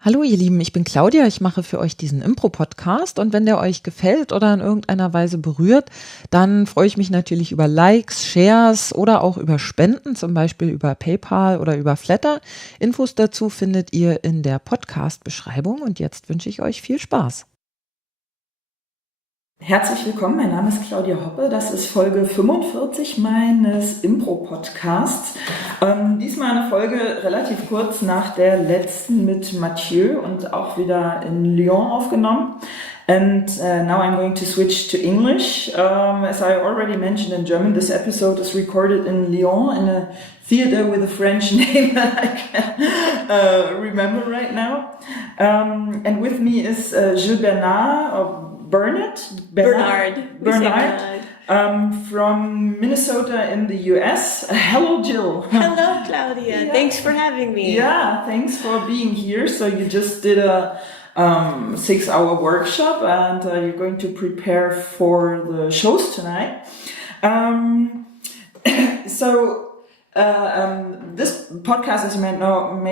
Hallo ihr Lieben, ich bin Claudia, ich mache für euch diesen Impro-Podcast und wenn der euch gefällt oder in irgendeiner Weise berührt, dann freue ich mich natürlich über Likes, Shares oder auch über Spenden, zum Beispiel über PayPal oder über Flatter. Infos dazu findet ihr in der Podcast-Beschreibung und jetzt wünsche ich euch viel Spaß. Herzlich willkommen, mein Name ist Claudia Hoppe, das ist Folge 45 meines Impro-Podcasts. Diesmal eine Folge relativ kurz nach der letzten mit Mathieu und auch wieder in Lyon aufgenommen. And now I'm going to switch to English. As I already mentioned in German, this episode is recorded in Lyon in a theater with a French name that I can't remember right now. And with me is Gilles Bernard, from Minnesota in the US. Hello, Jill. Hello, Claudia. Yeah. Thanks for having me. Yeah, thanks for being here. So you just did a 6-hour workshop and you're going to prepare for the shows tonight. This podcast, as you may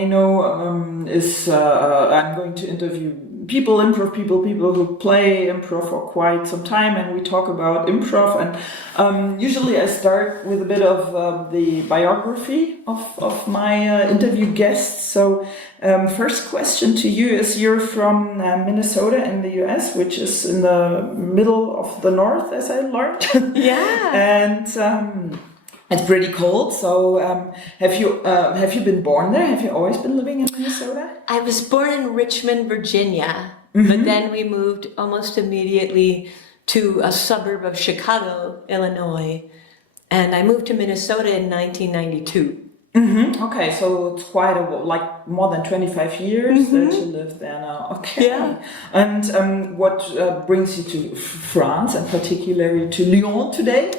know, is I'm going to interview improv people who play improv for quite some time, and we talk about improv. And usually I start with a bit of the biography of my interview guests. So first question to you is, you're from Minnesota in the US, which is in the middle of the north, as I learned. Yeah. And it's pretty cold. So have you been born there? Have you always been living in Minnesota? I was born in Richmond, Virginia, but then we moved almost immediately to a suburb of Chicago, Illinois, and I moved to Minnesota in 1992. Okay, so it's quite more than 25 years that you live there now. Okay. Yeah. And what brings you to France, and particularly to Lyon today?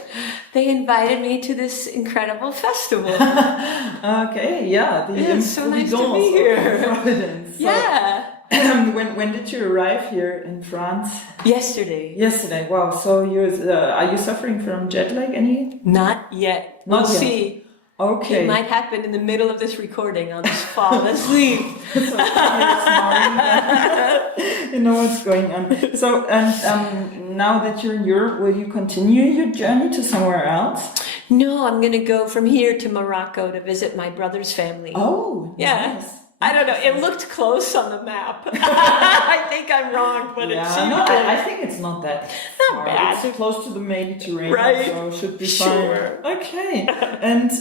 They invited me to this incredible festival. Okay, yeah. It's so nice to be here. Providence. Yeah. When did you arrive here in France? Yesterday. Yesterday. Wow. So are you suffering from jet lag? Any? Not yet. Not We'll yet. see. Okay. It might happen in the middle of this recording. I'll just fall asleep. So you're snoring. You know what's going on. So, and now that you're in Europe, will you continue your journey to somewhere else? No, I'm going to go from here to Morocco to visit my brother's family. Oh, yeah. Nice. I don't know. It looked close on the map. I think I'm wrong, but it seemed I think it's not that not bad. It's close to the Mediterranean, right? So it should be sure. fine. Okay. And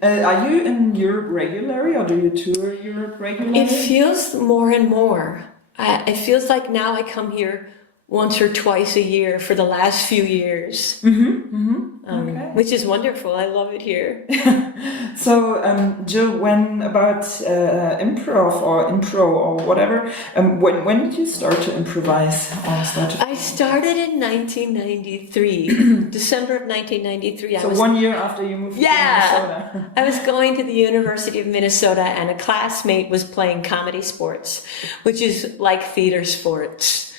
are you in Europe regularly, or do you tour Europe regularly? It feels more and more. It feels like now I come here once or twice a year for the last few years. Okay. Which is wonderful. I love it here. So, Jill, when about improv or impro or whatever, when did you start to improvise? I started in 1993, December of 1993. So 1 year after you moved to Minnesota. I was going to the University of Minnesota, and a classmate was playing comedy sports, which is like theater sports.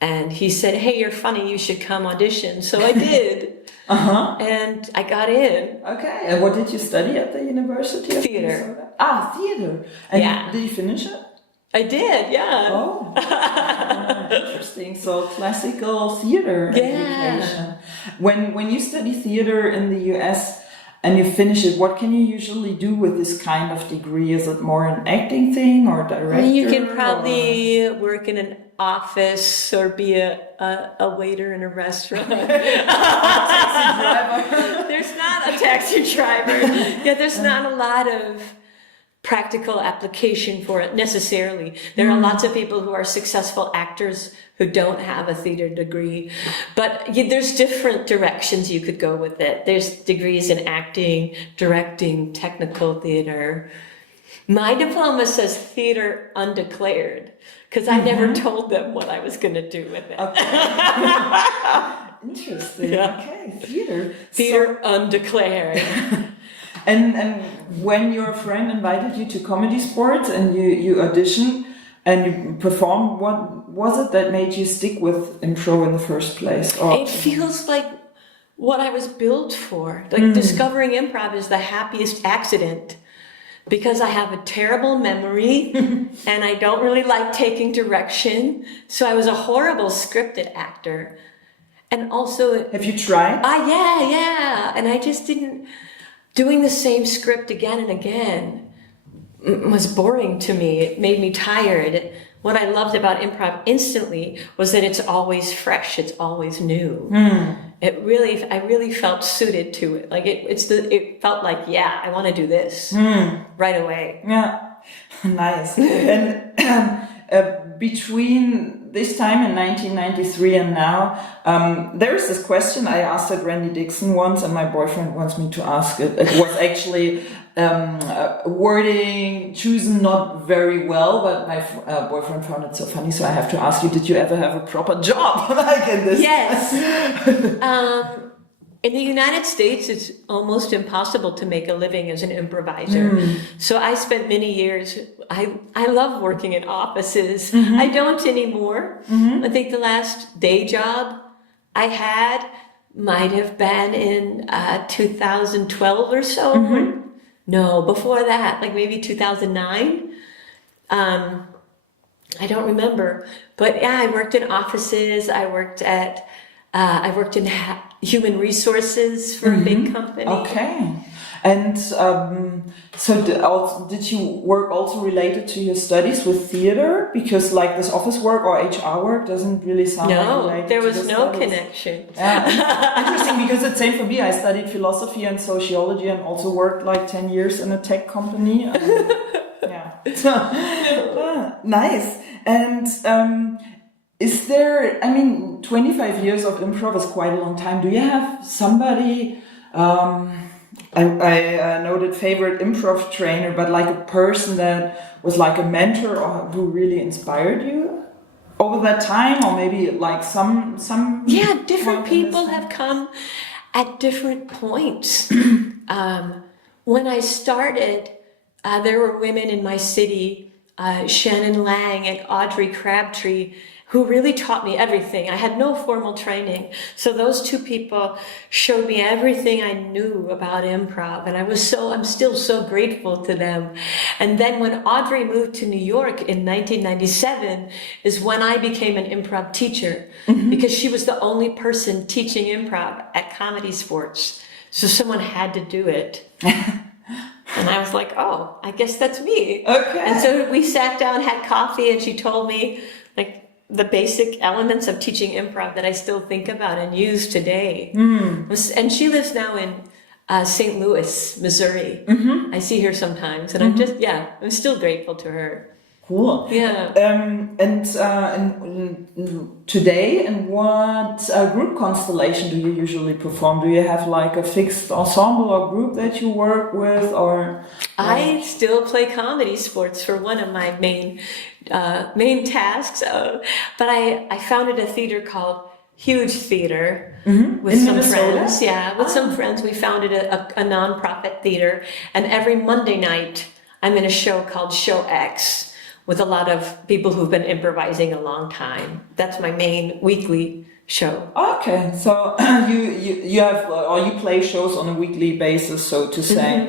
And he said, "Hey, you're funny, you should come audition." So I did. And I got in. Okay. And what did you study at the University of Theater. Minnesota? Theater. And did you finish it? I did, yeah. Oh, interesting. So classical theater education. When you study theater in the US and you finish it, what can you usually do with this kind of degree? Is it more an acting thing or director? You can probably work in an office or be a waiter in a restaurant. Taxi driver. There's not a taxi driver. Yeah, there's not a lot of practical application for it necessarily. There are lots of people who are successful actors who don't have a theater degree, but there's different directions you could go with it. There's degrees in acting, directing, technical theater. My diploma says theater undeclared, because I never told them what I was going to do with it. Okay. Interesting. Yeah. Okay, theater. Theater undeclared. And when your friend invited you to comedy sports and you auditioned and you performed, what was it that made you stick with improv in the first place? Or It feels like what I was built for. Like discovering improv is the happiest accident because I have a terrible memory and I don't really like taking direction. So I was a horrible scripted actor. And also... Have you tried? Yeah. And I just didn't... Doing the same script again and again was boring to me. It made me tired. What I loved about improv instantly was that it's always fresh. It's always new. I really felt suited to it. Like it felt like, yeah, I want to do this right away. Yeah, nice. And between this time in 1993 and now, there is this question I asked at Randy Dixon once, and my boyfriend wants me to ask it. It was actually wording chosen not very well, but my boyfriend found it so funny, so I have to ask you, did you ever have a proper job like in this? Yes. In the United States, it's almost impossible to make a living as an improviser. So I spent many years, I love working in offices. I don't anymore. I think the last day job I had might have been in 2012 or so. No, before that, like maybe 2009. I don't remember. But yeah, I worked in offices. I worked in human resources for a big company. Okay. And so did you work also related to your studies with theater? Because like this office work or HR work doesn't really sound like related. No, there was to the no studies. connection. Yeah. Interesting, because it's same for me. I studied philosophy and sociology and also worked like 10 years in a tech company. Yeah. Nice. And is there, 25 years of improv is quite a long time. Do you have somebody, I noted favorite improv trainer, but like a person that was like a mentor or who really inspired you over that time, or maybe like some Yeah, different people have come at different points. When I started, there were women in my city, Shannon Lang and Audrey Crabtree, who really taught me everything. I had no formal training. So those two people showed me everything I knew about improv. And I'm still so grateful to them. And then when Audrey moved to New York in 1997 is when I became an improv teacher, because she was the only person teaching improv at Comedy Sports. So someone had to do it. And I was like, oh, I guess that's me. Okay. And so we sat down, had coffee, and she told me like the basic elements of teaching improv that I still think about and use today. And she lives now in St. Louis, Missouri. I see her sometimes, and I'm still grateful to her. Cool. Yeah. And today, in what group constellation do you usually perform? Do you have like a fixed ensemble or group that you work with, or? I still play Comedy Sports for one of my main tasks, but I founded a theater called Huge Theater with in some Minnesota? friends. Yeah, with some friends, we founded a nonprofit theater, and every Monday night I'm in a show called Show X with a lot of people who've been improvising a long time. That's my main weekly show. Okay, so you have or you play shows on a weekly basis, so to say.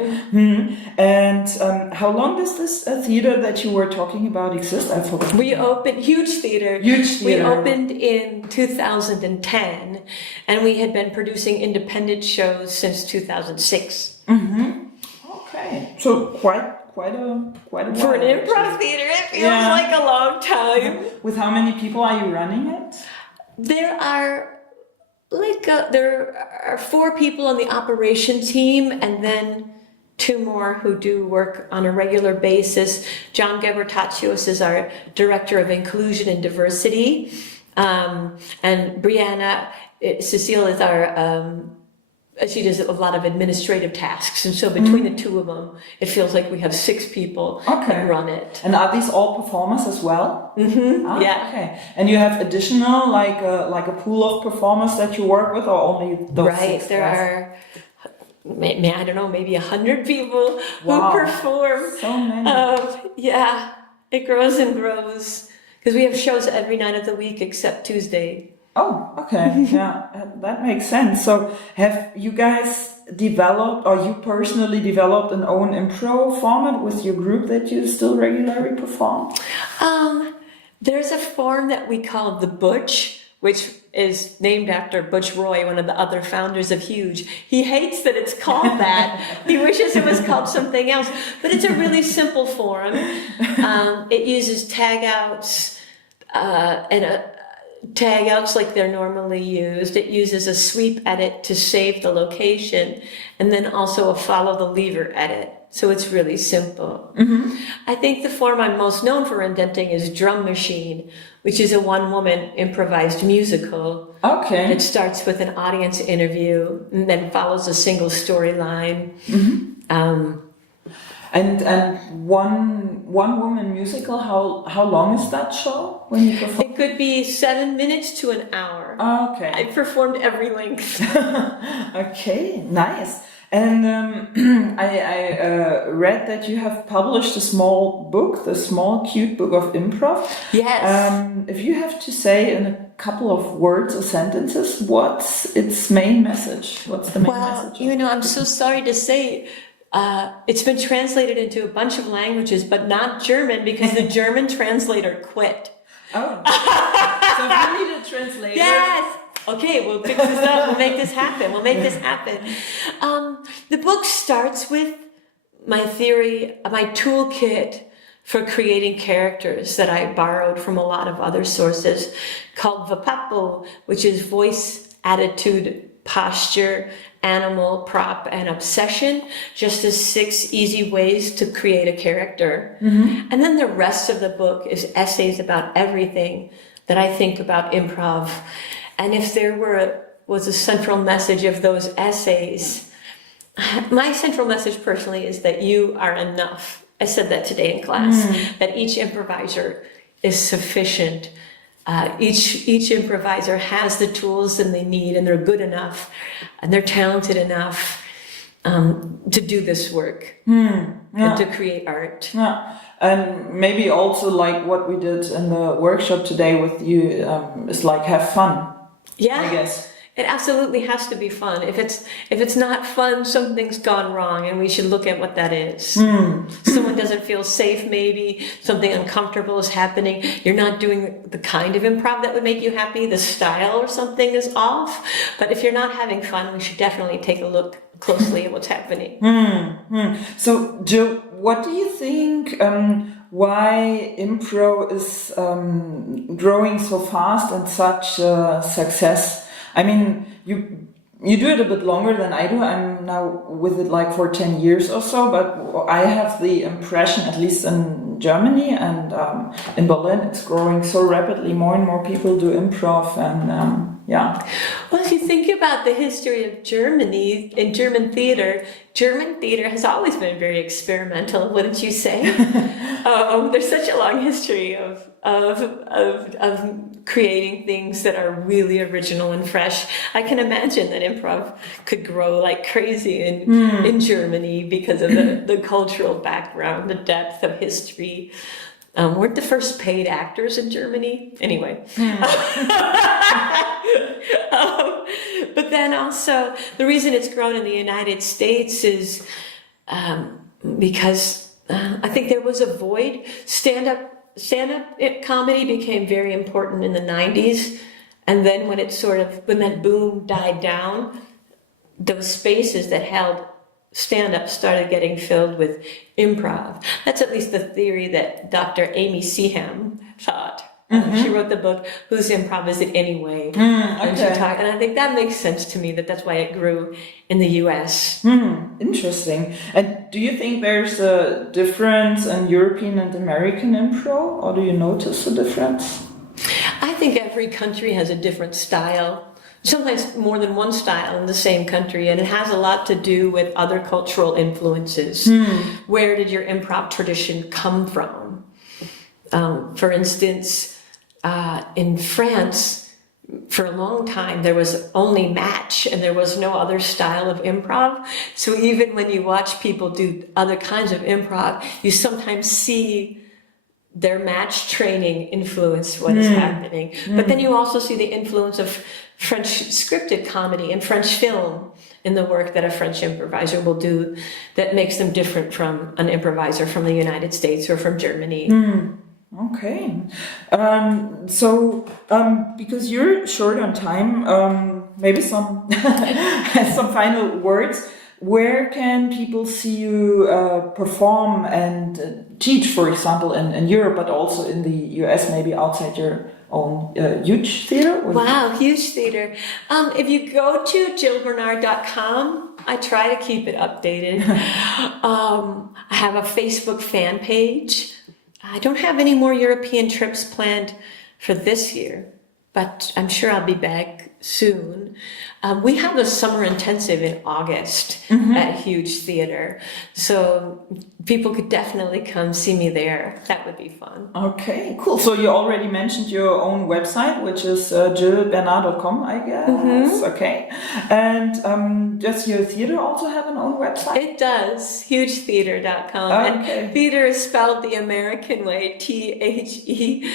And how long does this theater that you were talking about exist? I forgot. We opened Huge Theater. We opened in 2010, and we had been producing independent shows since 2006. Okay, so quite a while. For an improv theater, it feels like a long time. With how many people are you running it? There are there are 4 people on the operation team, and then 2 more who do work on a regular basis. John Gebertachios is our director of inclusion and diversity, and Brianna Cecile is our. She does a lot of administrative tasks, and so between the 2 of them, it feels like we have 6 people that run it. And are these all performers as well? Yeah. Okay. And you have additional like a pool of performers that you work with, or only those? Right. 6 There guys? are, I don't know, maybe 100 people who perform. So many. Yeah, it grows and grows because we have shows every night of the week except Tuesday. Oh, okay. Yeah, that makes sense. So have you guys developed, or you personally developed an own improv format with your group that you still regularly perform? There's a form that we call the Butch, which is named after Butch Roy, one of the other founders of Huge. He hates that it's called that. He wishes it was called something else, but it's a really simple form. It uses tagouts tagouts like they're normally used. It uses a sweep edit to save the location, and then also a follow the lever edit. So it's really simple. Mm-hmm. I think the form I'm most known for indenting is Drum Machine, which is a one-woman improvised musical. Okay. It starts with an audience interview and then follows a single storyline. Mm-hmm. And one woman musical, how long is that show when you perform? It could be 7 minutes to an hour. Okay. I performed every length. Okay, nice. And I read that you have published a small book, the Small Cute Book of Improv. Yes. If you have to say in a couple of words or sentences, what's its main message? What's the main message? Well, I'm so sorry to say, it's been translated into a bunch of languages, but not German because the German translator quit. Oh. So if you need a translator. Yes. Okay, we'll fix this up. We'll make this happen. The book starts with my theory, my toolkit for creating characters that I borrowed from a lot of other sources, called Vapapo, which is voice, attitude, posture, animal, prop, and obsession, just as 6 easy ways to create a character. Mm-hmm. And then the rest of the book is essays about everything that I think about improv. And if there was a central message of those essays, my central message personally is that you are enough. I said that today in class, that each improviser is sufficient. Each improviser has the tools and they need, and they're good enough, and they're talented enough to do this work and to create art. Yeah. And maybe also like what we did in the workshop today with you is like have fun. Yeah, I guess it absolutely has to be fun. If it's not fun, something's gone wrong, and we should look at what that is. Someone doesn't feel safe, maybe something uncomfortable is happening. You're not doing the kind of improv that would make you happy. The style or something is off. But if you're not having fun, we should definitely take a look closely at what's happening. So, Jill, what do you think? Why Impro is growing so fast and such success? I mean, you do it a bit longer than I do. I'm now with it like for 10 years or so, but I have the impression, at least in Germany and in Berlin, it's growing so rapidly. More and more people do improv, and yeah. Well, if you think about the history of Germany and German theater has always been very experimental, wouldn't you say? There's such a long history of creating things that are really original and fresh. I can imagine that improv could grow like crazy in Germany because of the cultural background, the depth of history. Weren't the first paid actors in Germany? Anyway. But then also, the reason it's grown in the United States is because I think there was a void. Stand-up comedy became very important in the 90s. And then when that boom died down, those spaces that held stand-up started getting filled with improv. That's at least the theory that Dr. Amy Seaham thought. She wrote the book, Whose Improv Is It Anyway? Okay. And I think that makes sense to me, that's why it grew in the US. Interesting. And do you think there's a difference in European and American improv, or do you notice a difference? I think every country has a different style. Sometimes more than one style in the same country, and it has a lot to do with other cultural influences. Where did your improv tradition come from? For instance, in France, for a long time, there was only match and there was no other style of improv. So even when you watch people do other kinds of improv, you sometimes see their match training influenced what is happening. But then you also see the influence of French scripted comedy and French film in the work that a French improviser will do that makes them different from an improviser from the United States or from Germany. Okay. Because you're short on time, maybe some some final words. Where can people see you perform and teach, for example, in Europe, but also in the US, maybe outside your own huge theater? Wow, huge theater. If you go to jillbernard.com, I try to keep it updated. I have a Facebook fan page. I don't have any more European trips planned for this year, but I'm sure I'll be back soon. We have a summer intensive in August at Huge Theater, so people could definitely come see me there. That would be fun. Okay, cool. So you already mentioned your own website, which is jillbernard.com, I guess. Okay. And does your theater also have an own website? It does, hugetheater.com. Okay. And theater is spelled the American way, THEATER,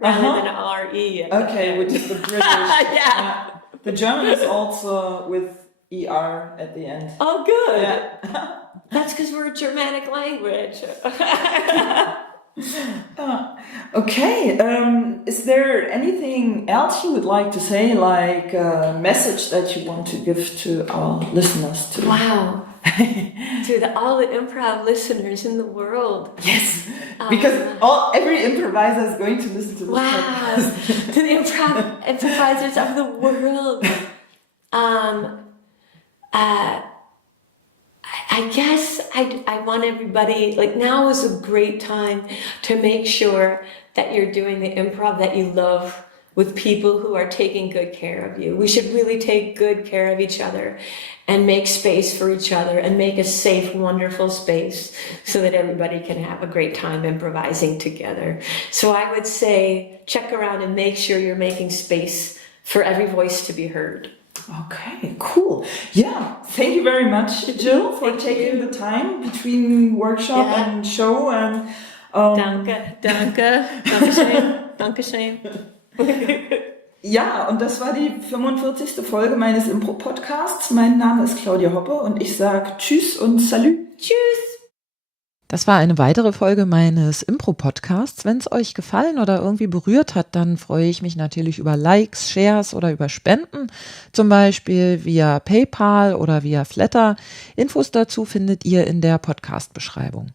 rather than RE. Okay, which is the British. Yeah. The German is also with ER at the end. Oh, good. Yeah. That's because we're a Germanic language. Okay. Is there anything else you would like to say, like a message that you want to give to our listeners? Wow. To all the improv listeners in the world. Yes, because every improviser is going to listen to this podcast. To the improvisers of the world. I guess I want everybody, like, now is a great time to make sure that you're doing the improv that you love with people who are taking good care of you. We should really take good care of each other and make space for each other and make a safe, wonderful space so that everybody can have a great time improvising together. So I would say check around and make sure you're making space for every voice to be heard. Okay, cool. Yeah, thank you very much, Jill, for taking the time between workshop and show. And Danke, Dankeschön. Ja, und das war die 45. Folge meines Impro-Podcasts. Mein Name ist Claudia Hoppe und ich sage Tschüss und Salü. Tschüss. Das war eine weitere Folge meines Impro-Podcasts. Wenn es euch gefallen oder irgendwie berührt hat, dann freue ich mich natürlich über Likes, Shares oder über Spenden, zum Beispiel via PayPal oder via Flatter. Infos dazu findet ihr in der Podcast-Beschreibung.